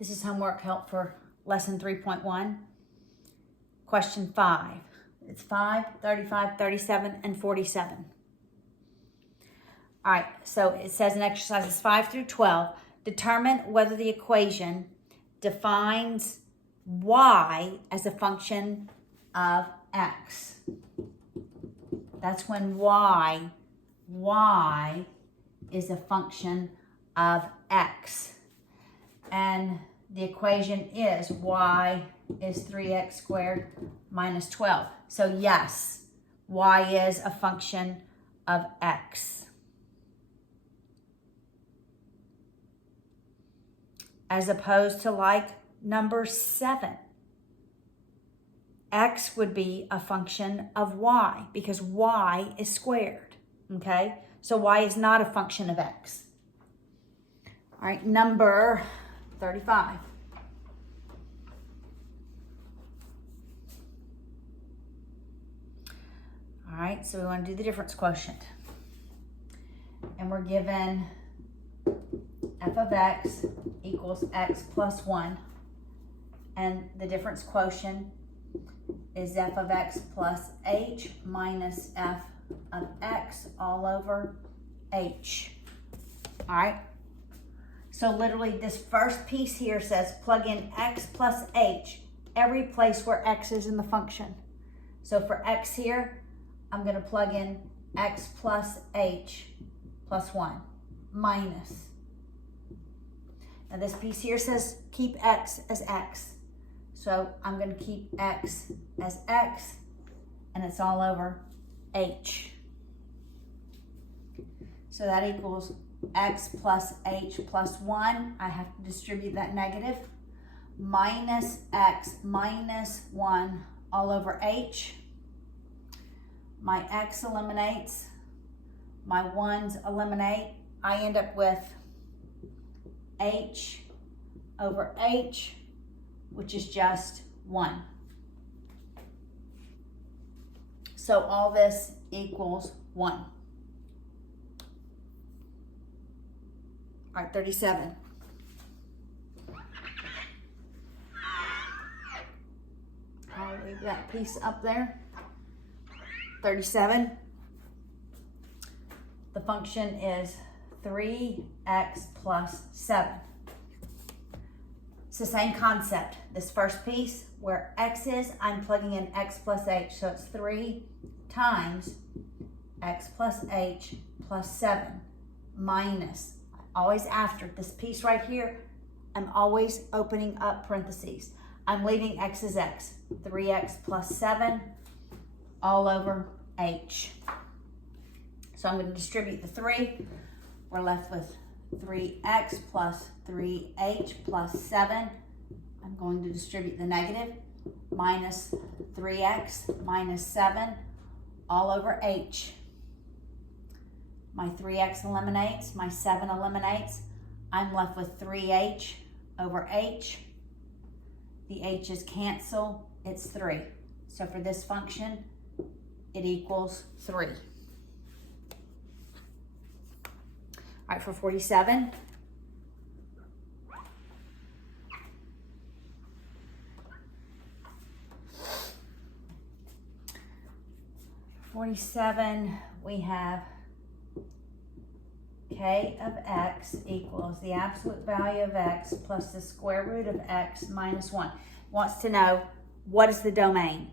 This is homework help for lesson 3.1. Question 5. It's 5, 35, 37, and 47. All right, so it says in exercises 5 through 12, determine whether the equation defines y as a function of x. That's when y is a function of x. And the equation is y is 3x squared minus 12. So yes, y is a function of x. As opposed to like number 7. X would be a function of y because y is squared, okay? So y is not a function of x. All right, number 35. All right, so we want to do the difference quotient. And we're given f of x equals x plus 1. And the difference quotient is f of x plus h minus f of x all over h. All right? So literally this first piece here says plug in x plus h every place where x is in the function. So for x here, I'm going to plug in x plus h plus 1 minus. Now this piece here says keep x as x. So I'm going to keep x as x, and it's all over h. So that equals x plus h plus 1. I have to distribute that negative. Minus x minus 1 all over h. My x eliminates. My 1's eliminate. I end up with h over h, which is just 1. So all this equals 1. All right, 37. I'll leave that piece up there. 37. The function is 3x plus 7. It's the same concept. This first piece, where x is, I'm plugging in x plus h. So it's 3 times x plus h plus 7 minus, always after this piece right here, I'm always opening up parentheses. I'm leaving x as x. 3x plus 7 all over h. So I'm going to distribute the 3. We're left with 3x plus 3h plus 7. I'm going to distribute the negative. Minus 3x minus 7 all over h. My 3x eliminates. My 7 eliminates. I'm left with 3h over h. The h's cancel. It's 3. So for this function, it equals 3. All right, for 47. We have k of x equals the absolute value of x plus the square root of x minus 1. Wants to know what is the domain.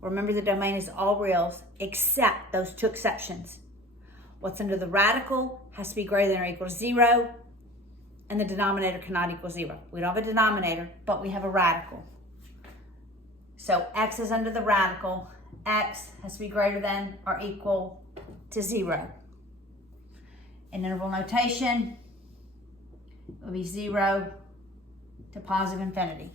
Remember, the domain is all reals except those 2 exceptions. What's under the radical has to be greater than or equal to 0, and the denominator cannot equal 0. We don't have a denominator, but we have a radical. So x is under the radical. X has to be greater than or equal to 0. In interval notation, it will be 0 to positive infinity.